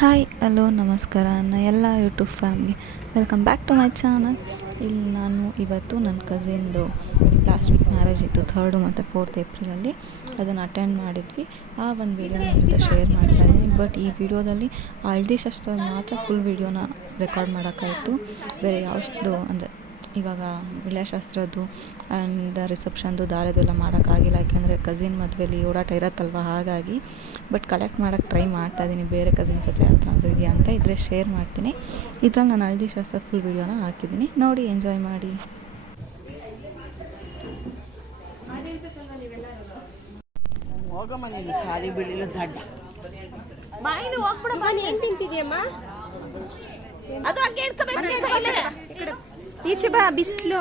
Hi hello ನಮಸ್ಕಾರ ನನ್ನ ಎಲ್ಲ YouTube family, welcome back to my channel. ಇಲ್ಲಿ ನಾನು ಇವತ್ತು ನನ್ನ ಕಸಿನ್ದು ಲಾಸ್ಟ್ ವೀಕ್ ಮ್ಯಾರೇಜ್ ಇತ್ತು, 3rd ಮತ್ತು 4th ಏಪ್ರಿಲಲ್ಲಿ. ಅದನ್ನು ಅಟೆಂಡ್ ಮಾಡಿದ್ವಿ. ಆ ಒಂದು ವೀಡಿಯೋ ನಿಮ್ಮ ಜೊತೆ ಶೇರ್ ಮಾಡ್ತಾಯಿದ್ದೀನಿ. ಬಟ್ ಈ ವಿಡಿಯೋದಲ್ಲಿ ಹಳದಿ ಶಾಸ್ತ್ರ ಮಾತ್ರ ಫುಲ್ ವೀಡಿಯೋನ ರೆಕಾರ್ಡ್ ಮಾಡೋಕ್ಕಾಯಿತು. ಬೇರೆ ಯಾವುದು ಅಂದರೆ ಇವಾಗ ವಿಳ್ಯಾಶಾಸ್ತ್ರದ್ದು ಆ್ಯಂಡ್ ರಿಸೆಪ್ಷನ್ದು ದಾರದೆಲ್ಲ ಮಾಡೋಕ್ಕಾಗಿಲ್ಲ, ಯಾಕೆಂದರೆ ಕಸಿನ್ ಮದುವೆಲಿ ಓಡಾಟ ಇರತ್ತಲ್ವ, ಹಾಗಾಗಿ. ಬಟ್ ಕಲೆಕ್ಟ್ ಮಾಡೋಕ್ಕೆ ಟ್ರೈ ಮಾಡ್ತಾಯಿದ್ದೀನಿ, ಬೇರೆ ಕಸಿನ್ಸ್ ಹತ್ರ ಯಾವ ಥರ ಇದೆಯಾ ಅಂತ ಇದ್ದರೆ ಶೇರ್ ಮಾಡ್ತೀನಿ. ಇದ್ರಲ್ಲಿ ನಾನು ಹಳದಿ ಶಾಸ್ತ್ರ ಫುಲ್ ವೀಡಿಯೋನ ಹಾಕಿದ್ದೀನಿ, ನೋಡಿ ಎಂಜಾಯ್ ಮಾಡಿ. ಈಚೆ ಬಾ, ಬಿಸಿಲು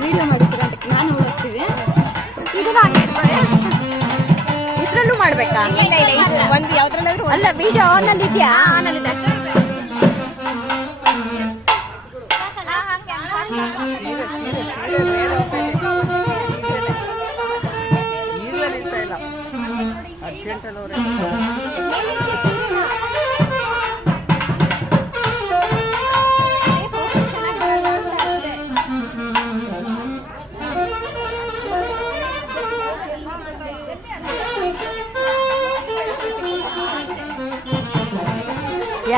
ವಿಡಿಯೋ ಮಾಡಿ ನಾನು ಉಳಿಸ್ತೀವಿ. ಇದ್ರಲ್ಲೂ ಮಾಡ್ಬೇಕಾ? ಒಂದು ಯಾವ್ದ್ರಲ್ಲಾದ್ರೂ ಅಲ್ಲ, ವಿಡಿಯೋ ಆನಲ್ಲಿ ಇದೆಯಾ?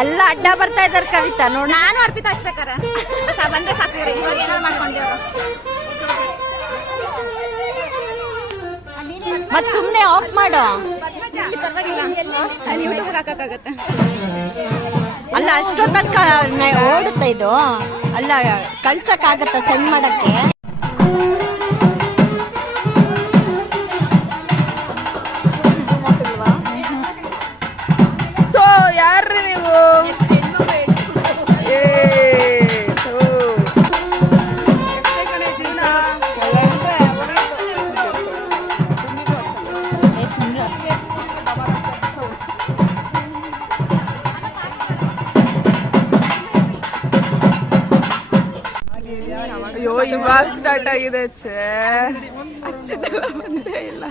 ಎಲ್ಲ ಅಡ್ಡ ಬರ್ತಾ ಇದಾರೆ ಕವಿತಾ. ನೋಡಿ, ನಾನು ಅರ್ಪಿತ ಹಚ್ಬೇಕಾರ ಬಂದ್ರೆ ಸಾಕು. ಇವಾಗ ಏನಾರು ಮಾಡ್ಕೊಂಡಿವ್ರು ಮತ್ ಸುಮ್ನೆ ಆಫ್ ಮಾಡು. ಅಲ್ಲ, ಅಷ್ಟೋ ತನಕ ಓಡುತ್ತೆ ಇದು. ಅಲ್ಲ, ಕಳ್ಸಕ್ ಆಗತ್ತ ಸೆಂಡ್ ಮಾಡಕ್ಕೆ. ಯಾರ್ರಿ ನೀವು? ಅಯ್ಯೋ, ಇವಾಗ ಸ್ಟಾರ್ಟ್ ಆಗಿದೆ. ಹಚ್ಚಿದ್ದೆಲ್ಲ ಬಂದೇ ಇಲ್ಲ.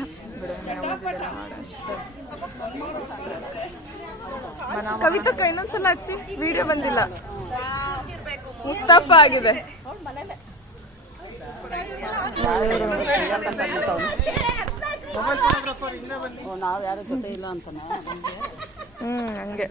ಕವಿತಕ್ಕ ಇನ್ನೊಂದ್ಸಲ ಹಚ್ಚಿ, ವಿಡಿಯೋ ಬಂದಿಲ್ಲ. ಮುಸ್ತಫಾ ಆಗಿದೆ. ನಾವ್ ಯಾರ ಜೊತೆ ಇಲ್ಲ ಅಂತಾನೆ. ಹಂಗೆ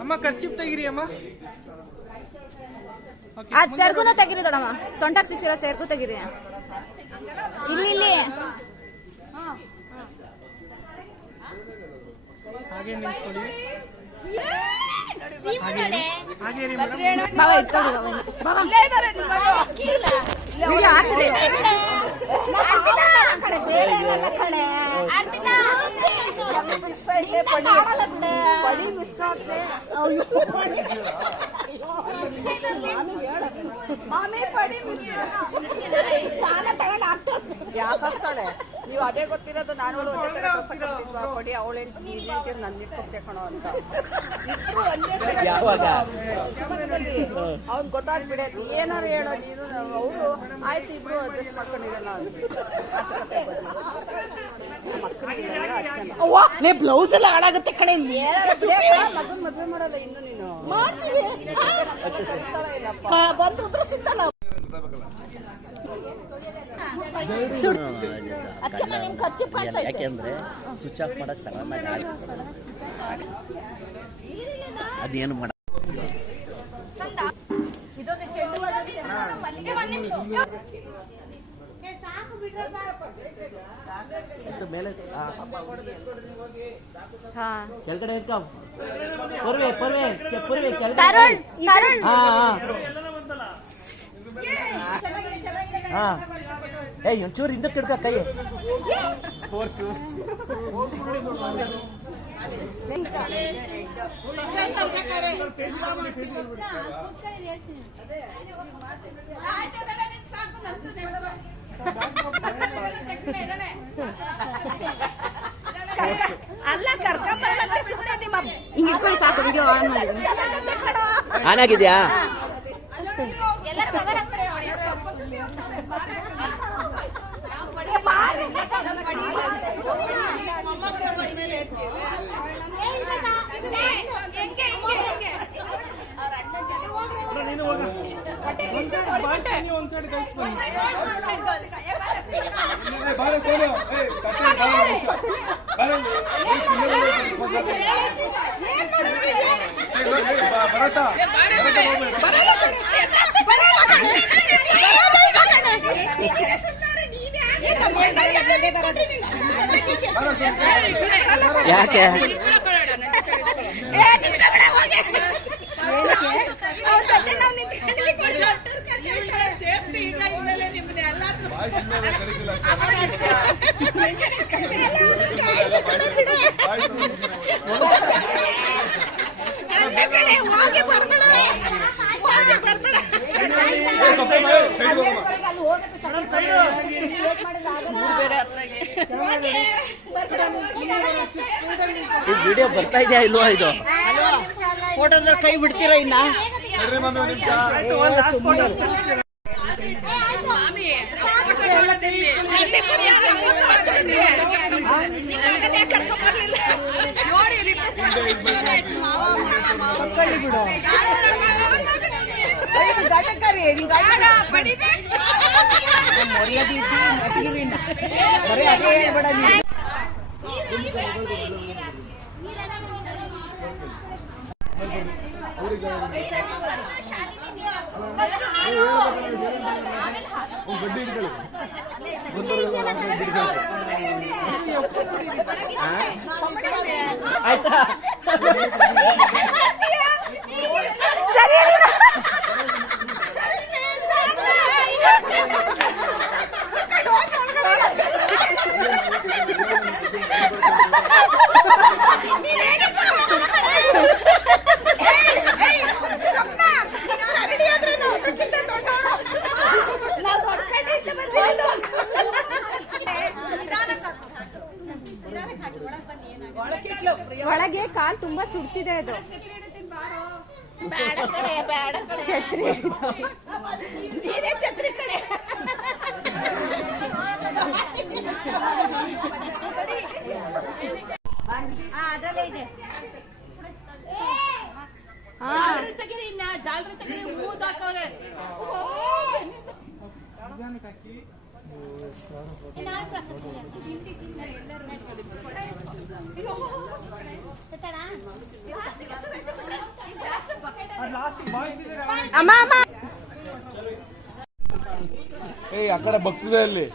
ಅಮ್ಮ ಖರ್ಚಿಪ್ ತೆಗಿರಿ ಅಮ್ಮ. ಅದ್ ಸೆರ್ಗುನ ತೆಗಿರಿ ದೊಡಮ್ಮ, ಸೊಂಟಕ್ ಸಿಕ್ಸಿರೋ ಸೇರ್ಗು ತೆಗಿರಿ. ಇಲ್ಲಿ ಹಾಗೆ ನಿಂತ್ಕೊಳ್ಳಿ. ಬಾಬಾ ಇಟ್ಕೊಳ್ಳಿ. ಯಾಕಾಗ್ತಾಳೆ? ನೀವು ಅದೇ ಗೊತ್ತಿರೋದು. ನಾನು ಒಂದೇ ತರ ಕೊಡಿ, ಅವಳೇನು ನನ್ನ ಇಟ್ಕೊತೆ ಕಣೋ ಅಂತ. ಅವ್ನ್ ಗೊತ್ತಾಗ್ಬಿಡೆ. ಏನಾರು ಹೇಳೋ ನೀನು. ಅವರು ಆಯ್ತು, ಇಬ್ರು ಅಡ್ಜಸ್ಟ್ ಮಾಡ್ಕೊಂಡಿರೋಣ. ಬ್ಲೌಸ್ ಎಲ್ಲ ಹಾಳಾಗುತ್ತೆ ಕಡೆ. ಮದ್ವೆ ಮಾಡಲ್ಲ ಇನ್ನು ನೀನು. ಬಂದು ಉದ್ರಸಿದ್ದಲ್ಲ. ಯಾಕೆಂದ್ರೆ ಸ್ವಿಚ್ ಆಫ್ ಮಾಡಕ್ ಸಡನ್ ಆಗಿ ಅದೇನು ಮಾಡ ಮೇಲೆ ಹಾ ಕೆಳಗಡೆ ಇಟ್ಕೊ. ಪರ್ವೆ ಪರ್ವೆ ಪರ್ವೆ ಕೆಳಗಡೆ. ತರುಣ್ ತರುಣ್ ಹಾ ಹಾ ಏಯ್ ಒಂಚೂರು ಹಿಂದಕ್ಕೆ ಹಿಡ್ಕ ಕೈ ಫೋರ್ಸು. ಅಲ್ಲ ಕರ್ಕೊಂಬರತ್ತೆ ಸುಮ್ಮನೆ ನಿಮ್ಮ ಹಿಂಗೆ ಇಟ್ಕೊಳ್ಳಿ ಸಾಕು. ವಿಡಿಯೋ ಆನ್ ಮಾಡಿದ್ದೀನಿ. ಆನ್ ಆಗಿದ್ಯಾ? ಯಾಕೆ ವಿಡಿಯೋ ಬರ್ತಾ ಇದೆಯಾ ಇಲ್ವಾ? ಇದು ಫೋಟೋದಲ್ಲಿ ಕೈ ಬಿಡ್ತೀರಾ ಇನ್ನ? ಆಯ್ತಾ? ಒಳಗೆ ಕಾಲ್ ತುಂಬಾ ಸುಡ್ತಿದೆ ಅದು. ಛತ್ರಿ ನೀನೇ ಛತ್ರಿ ಕಡೆ. ಅದರಲ್ಲೇ ಇದೆ. ಅಮ್ಮ ಅಮ್ಮ ಏಯ್ ಆ ಕಡೆ ಬಗ್ತಿದೆ ಅಲ್ಲಿ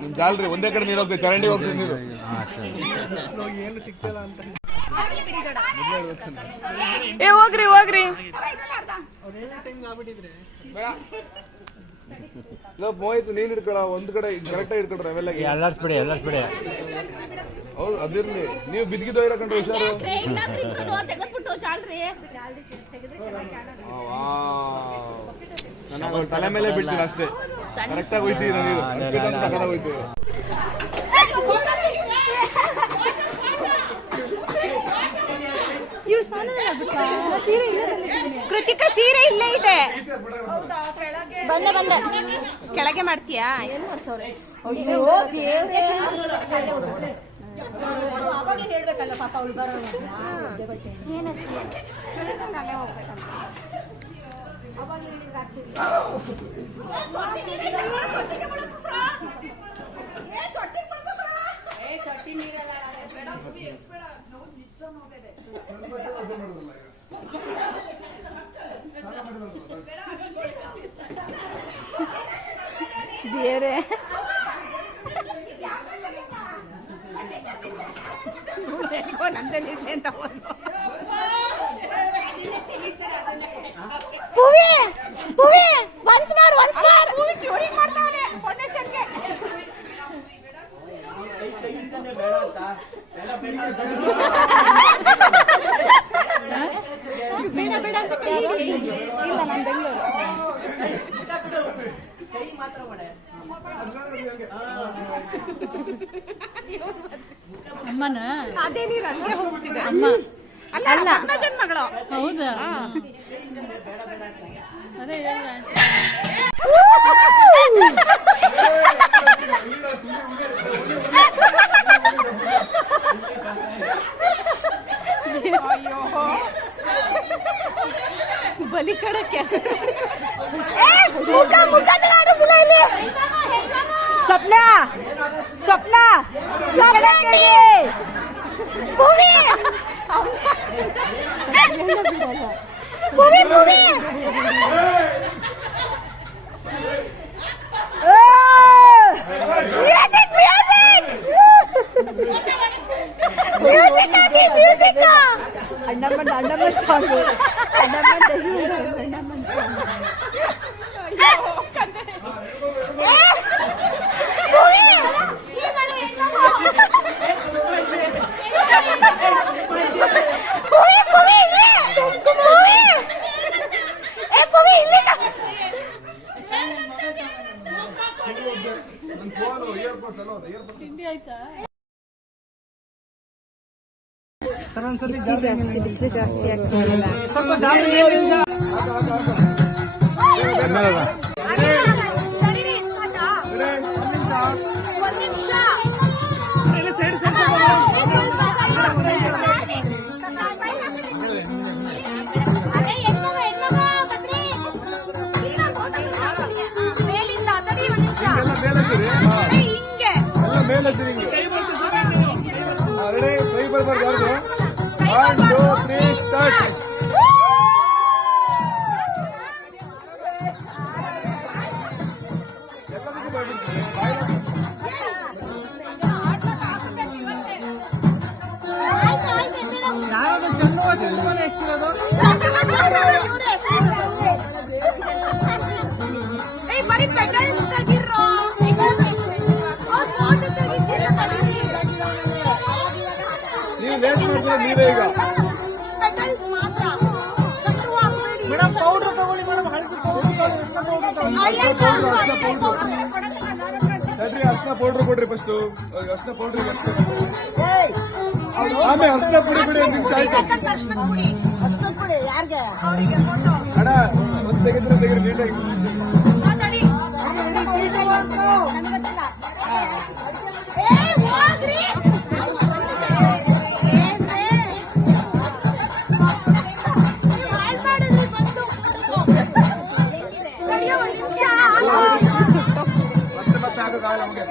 ನಿಮ್ ಜಾಲ್ರಿ ಒಂದೇ ಕಡೆ ನೀರು ಹೋಗ್ತದೆ, ಚರಂಡಿ ಹೋಗ್ತದೆ ನೀರು. ಏ ಹೋಗ್ರಿ ಹೋಗ್ರಿ. ಮೋಯ್ತು ನೀನ್ ಹಿಡ್ಕೊಳ ಒಂದ್ ಕಡೆ ಕರೆಕ್ಟ್ ಆಗಿ ಹಿಡ್ಕೊಳ್ರಿ ಅವೆಲ್ಲ. ಎಲ್ಲಾರ್ಸ್ಬಿಡಿ ಎಲ್ಲಾರ್ಸ್ಬಿಡಿ. ಹೌದು ಅದಿರ್ಲಿ, ನೀವು ಬಿದ್ದಿದ್ದೋ ಇರಕಂಡ್ರೆ ಹುಷಾರು. ನನ್ನ ತಲೆ ಮೇಲೆ ಬೀಳ್ತೀನಿ ಅಷ್ಟೇ, ಕರೆಕ್ಟ್ ಆಗಿ ಹೋಯ್ತೀವಿ ನೀರು. ಹೋಯ್ತೀವಿ ಕೃತಿಕಾ ಸೀರೆ ಇಲ್ಲೇ ಇದೆ. ಬಂದೆ ಬಂದೆ. ಕೆಳಗೆ ಮಾಡ್ತೀಯಾ? ಏನ್ ಮಾಡ್ಸವ್ರೆ? ಅವಾಗಲೇ ಹೇಳ್ಬೇಕಲ್ಲ ಪಾಪ ಅವಳು ಬರೋಣ. ಏನಕ್ಕೆ ಹೋಗ್ಬೇಕಂತ ಅವಾಗ ಬೇರೆ ನಂದೇ ನಿಡ್ಲಿ ಅಂತ ಒಂದು ಪೂವಿ ಪೂವಿ ಒನ್ಸ್ ಮೋರ್ ಪೂವಿ ಕ್ಯೂರಿಂಗ್ ಮಾಡ್ತಾವನೆ ಫೌಂಡೇಶನ್ಗೆ ಬೇಡ ಬೇಡ ಅಂತ ಕೈ ಹಿಡಿ. ಇಲ್ಲ ನಾನು ಬೆಂಗಳೂರು ಅಮ್ಮನ ಅದೇ ನೀರು ಅಲ್ಲಿಗೆ ಹೋಗ್ತಿದೆ ಅಮ್ಮ ಅಲ್ಲ ಅಲ್ಲ ಪದ್ಮಜನ್ ಮಗಳು ಹೌದಾ ಅದೇ ಬಲಿ ಕಡೆ ಕೆಲಸ ಮುಖ ಆಡಿಸಿಲ್ಲ ಇಲ್ಲಿ ಸ್ವಪ್ನ ಸ್ವಪ್ನ ಪೂವಿ ಪೂವಿ ಪೂವಿ ಅಣ್ಣಮ್ಮನ್ ಸಾಂಗ್ ಅಣ್ಣಮ್ಮನ್ ಸಾಂಗ್ ತಿಂಡಿ ಆಯ್ತಾ ಬಿಸಿಲು ಜಾಸ್ತಿ ಆಗ್ತಿಲ್ಲ ಬರೀ ಪೆಟಲ್ಸ್ ತೆಗಿರೋ ಪೆಟಲ್ಸ್ ಮಾತ್ರ ಮೇಡಮ್ ಪೌಡರ್ ತಗೊಳ್ಳಿ ಮೇಡಮ್ ಹಳದಿ ಅರ್ಶನ ಪೌಡರ್ ಕೊಡ್ರಿ ಫಸ್ಟ್ ಅರ್ಶನ ಪೌಡರ್ ಆಮೇಲೆ ಅರ್ಶನ ಪುಡಿ ಬಿಡಿ ನಿಮಿಷ ಆಯ್ತು ಅಣ್ಣ ಮತ್ತೆ ತೆಗೆದ್ರೆ ನೀಟಾಗಿ ಮತ್ತೆ ಆಗೋಕ್ಕಾಗಲ್ಲ ನಮಗೆ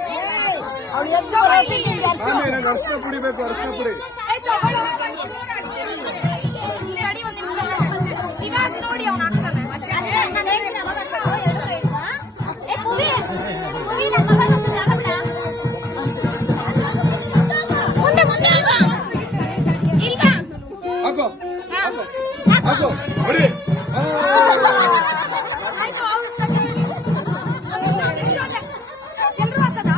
ಅರ್ಶನ ಪುಡಿ ಬೇಕು ಅರ್ಶನ ಪುಡಿ ಇವಾಗ ನೋಡಿ ಅವನು ಆಗ್ತಾನೆ ಮುಂದೆ ಮುಂದೆ ಹಾಕೋ ಹಾಕೋ ಬಿಡಿ ಎಲ್ರು ಹಾಕದಾ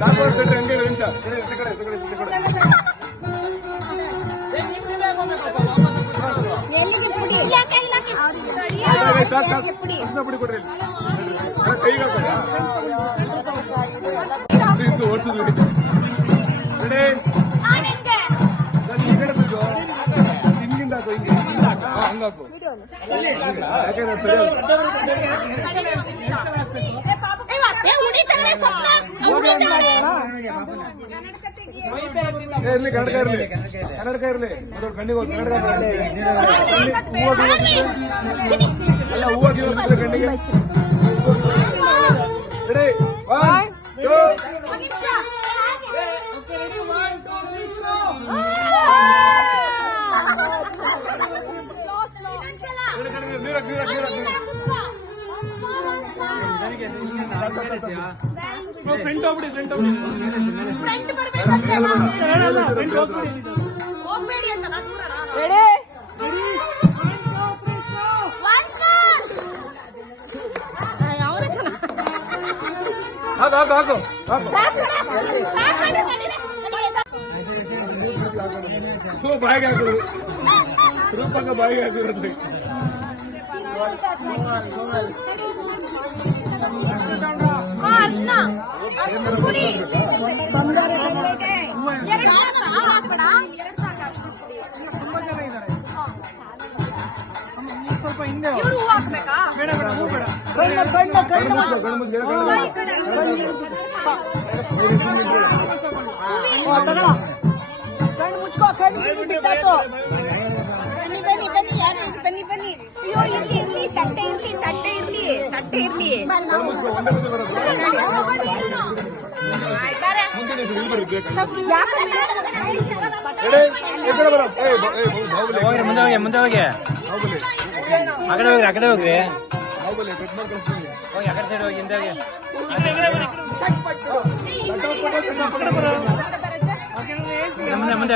ಸಾಕು ಹಂಗೆ ನಿಮಿಷ ಸಾಕು ಅರ್ಶನ ಪುಡಿ ಕೊಡ್ರಿ ಕೈಗೆ ಹಾಕೋದು ಓಡಿಸಿದ್ವಿ ಈ ಕಡೆ ಬಿಟ್ಟು ಹಿಂಗಿಂದ ಹಾಕು ಹಿಂಗೆ ಹಂಗಾಕು ಯಾಕಂದ್ರೆ ಸರಿ ಇರ್ಲಿ ಕನ್ನಡಕ ಇರ್ಲಿ ಕನ್ನಡಕ ಇರ್ಲಿ ಅದ್ರ ಕಣ್ಣಿಗೆ ಹೋಗಿ ಕನ್ನಡಕ ಅಲ್ಲ ಹೂವು ಹಾಕಿದ್ರೆ ಕಣ್ಣಿಗೆ ರೆಡಿ 1 2 ನೀರಾಕ್ ಫ್ರೆಂಡ್ ಹೋಗ್ಬಿಡಿ ಫ್ರೆಂಡ್ ಹೋಗ್ಬೇಡಿ ಅಂತ ನಾನು ಅವರೇ ಚೆನ್ನಾಗಿ ಹಾಕು ಬಾಯಿಗೆ ಹಾಕೋದು ರೂಪಕ್ಕ ಬಾಯಿಗೆ ಹಾಕಿರುತ್ತೆ ಅರ್ಶನ ಪುಡಿ ತುಂಬಾ ಜನ ಇದ್ದಾರೆ. ಸ್ವಲ್ಪ ಹಿಂದೆ ಇವ್ರು ಹೂ ಹಾಕ್ಬೇಕಾ? ಬೇಡ ಬೇಡ ಹೂ ಬೇಡ. ಕಣ್ಣು ಮುಚ್ಕೋ ಕಣ್ಣು ಬಿಟ್ಟಾತು. ಬನ್ನಿ ಬನ್ನಿ ಬನ್ನಿ ಯಾರು ಬನ್ನಿ ಬನ್ನಿ. ಅಯ್ಯೋ ಇರ್ಲಿ ಇರ್ಲಿ ತಟ್ಟೆ ಇರ್ಲಿ ತಟ್ಟೆ ಇರ್ಲಿ ತಟ್ಟೆ ಇರ್ಲಿ. ಮುಂದೆ ಹೋಗಿ ಆ ಕಡೆ ಹೋಗ್ರಿ ಹೋಗಿ ಆ ಕಡೆ ಸೈಡ್ ಹೋಗಿ ಹಿಂದೆ ಹೋಗಿ ಮುಂದೆ ಮುಂದೆ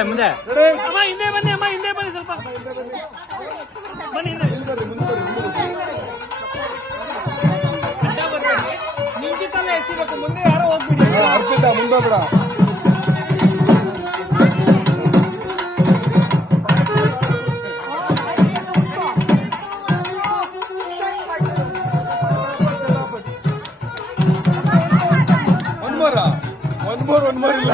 ಅಮ್ಮ ಹಿಂದೆ ಬನ್ನಿ ಅಮ್ಮ ಹಿಂದೆ ಬನ್ನಿ ಸ್ವಲ್ಪ ಬನ್ನಿ ನಿಂತಿತ್ತಲ್ಲ ಎತ್ತಿಬೇಕು ಮುಂದೆ ಯಾರೋ ಹೋಗ್ಬಿಡಿ ಅರ್ಪಿತ ಮುಂದೋಗ್ರ ಒನ್ ಮೋರ್ ಇಲ್ಲ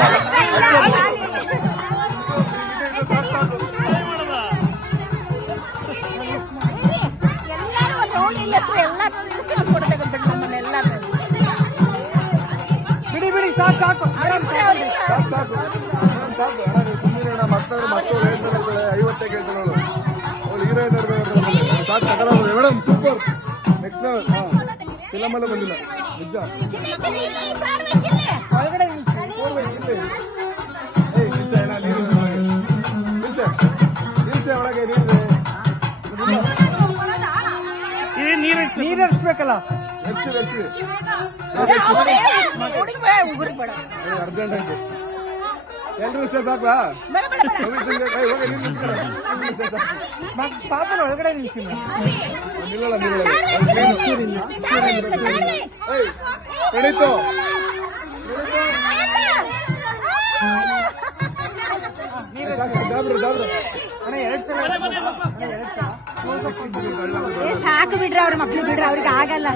ಬಿಡಿ ಬಿಡಿ ಸಾಕು ಸಾಕು ಸಾಕು ಸುಮ್ಮನೆ ಮಕ್ಕಳು ಹೇಳ್ತಾರೆ 50 ಕೇಳ್ತಾರೆ ಅವಳು ಹೀರೋ ಸಾಕು ತಗೊಳ ಮೇಡಮ್ ಸೂಪರ್ ನೆಕ್ಸ್ಟ್ ಫಿಲಮ್ ಎಲ್ಲ ಬಂದಿಲ್ಲ ನಿಜ ಒಳಗಡೆ ಒಳಗೆ ನೀರು ಹರಿಸ್ಬೇಕಲ್ಲ ಅರ್ಜೆಂಟ್ ಆಗಿ ಎಲ್ರು ಇಷ್ಟ ಸಾಕಾ ಪಾಪನ ಒಳಗಡೆ ನಿಲ್ತೀನಿ ನಡೀತು ಸಾಕು ಬಿಡ್ರಿ ಅವ್ರ ಮಕ್ಳು ಬಿಡ್ರಿ ಅವ್ರಿಗೆ ಆಗಲ್ಲ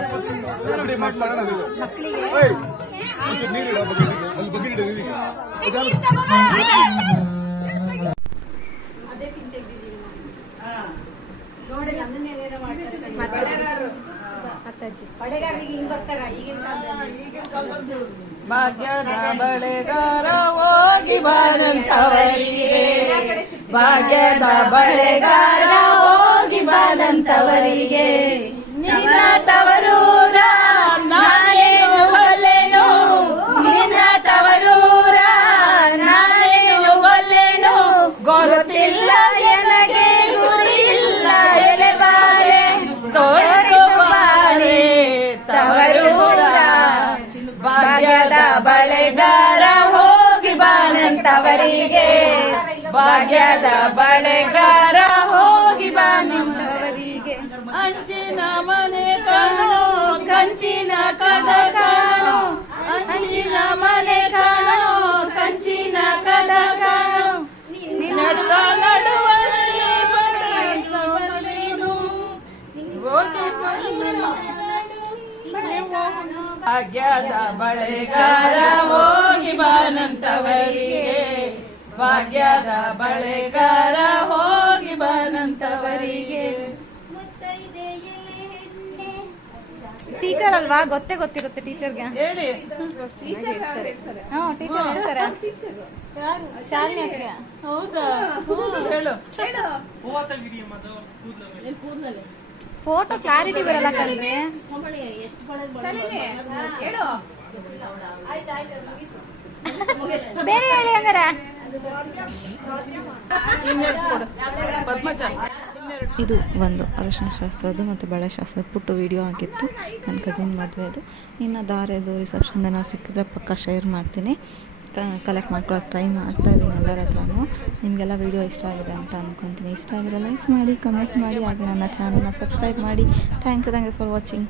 ಭಾಗ್ಯದ ಬಳೆಗಾರ ಹೋಗಿ ಬಾರಂತವರಿಗೆ ಭಾಗ್ಯದ ಬಳೆಗಾರ ಹೋಗಿ ಬಾರಂತವರಿಗೆ ನಿನ್ನ ತವರೂರ ನಾನೇನು ಬಲ್ಲೆನು ನಿನ್ನ ತವರೂರ ನಾನೇನು ಬಲ್ಲೆನು ಗೊತ್ತಿಲ್ಲ ಎನಗೆ ಗುರಿಯಿಲ್ಲ ಎಲೆಬಾರೆ ತೋರಿಸುವಾರೆ ತವರೂರ ಭಾಗ್ಯದ ಬಳೆಗಾರ ಹೋಗಿ ಬಾನಂತವರಿಗೆ ಭಾಗ್ಯದ ಬಳೆಗಾರ ಹೋಗಿ ಬಾನಂತವರಿಗೆ ಅಂಚಿನ ಮನೆ ಕಾಣೋ ಕಂಚಿನ ಕದ ಕಾಣೋ ಅಂಚಿನ ಮನೆ ಕಾಣೋ ಕಂಚಿನ ಕದ ಕಾಣೋ ನಡುವ ನಡುವಲ್ಲಿ ಬಡೇನು ಹೋಗಿ ಭಾಗ್ಯದ ಬಳೆಗಾರ ಹೋಗಿ ಬಾನಂತವರಿಗೆ ಭಾಗ್ಯದ ಬಳೆಗಾರ ಹೋಗಿ ಬಾನಂತವರಿಗೆ ಟೀಚರ್ ಅಲ್ವಾ ಗೊತ್ತಿರುತ್ತೆ ಟೀಚರ್ಗೆ ಹೇಳಿ ಟೀಚರ್ ಹೇಳ್ತಾರೆ ಶಾಲಿನಿ ಅಕ್ಕ ಹೌದಾ ಹೇಳು ಫೋಟೋ ಕ್ಲಾರಿಟಿ ಬರಲ್ಲ ಕಣ್ರಿ ಬೇರೆ ಹೇಳಿ ಹಂಗಾರೆ ಪದ್ಮಜ ಇದು ಒಂದು ಅರಿಶಿನ ಶಾಸ್ತ್ರದ್ದು ಮತ್ತು ಬಳೆ ಶಾಸ್ತ್ರದ ಪುಟ್ಟು ವೀಡಿಯೋ ಆಗಿತ್ತು ನನ್ನ ಕಸಿನ್ ಮದುವೆದು. ಇನ್ನು ದಾರೆದು ರಿಸೆಪ್ಷನ್ ಏನಾದ್ರು ಸಿಕ್ಕಿದ್ರೆ ಪಕ್ಕ ಶೇರ್ ಮಾಡ್ತೀನಿ. ಕಲೆಕ್ಟ್ ಮಾಡ್ಕೊಳಕ್ಕೆ ಟ್ರೈ ಮಾಡ್ತಾಯಿದ್ದೀನಿ ಎಲ್ಲರ ಹತ್ರನೂ. ನಿಮಗೆಲ್ಲ ವೀಡಿಯೋ ಇಷ್ಟ ಆಗಿದೆ ಅಂತ ಅಂದ್ಕೊತೀನಿ. ಇಷ್ಟ ಆಗಿರೋ ಲೈಕ್ ಮಾಡಿ, ಕಮೆಂಟ್ ಮಾಡಿ, ಹಾಗೆ ನನ್ನ ಚಾನಲ್ನ ಸಬ್ಸ್ಕ್ರೈಬ್ ಮಾಡಿ. Thank you for watching.